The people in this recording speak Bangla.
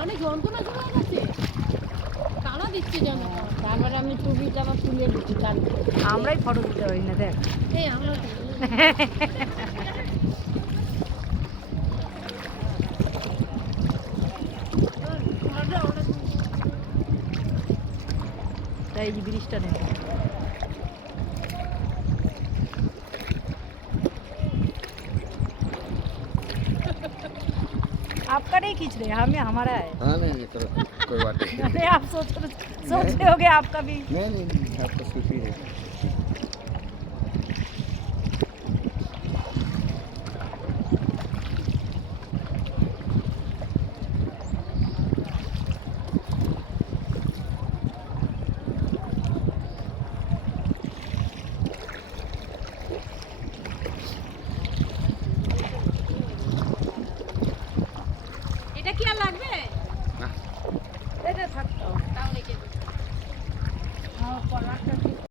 কানে যন্ত্রণা শুরু হয়ে গেছে, টানা দিচ্ছে যেন। তারপরে আমি টুপিটা আবার তুলে দিচ্ছি কান। আমরাই ফটো তুলতে পারি না দেখ। এই আমরা তাই এই ব্রিজটা নেই। आपका नहीं खींच रहे हमें हमारा है। हाँ नहीं करो कोई बात नहीं। अरे आप सोच रहे होगे आपका भी। नहीं आपका सूफी है। এটা কি আর লাগবে? না এটা থাকতো তাও রেখে দিই। আমার পরাটা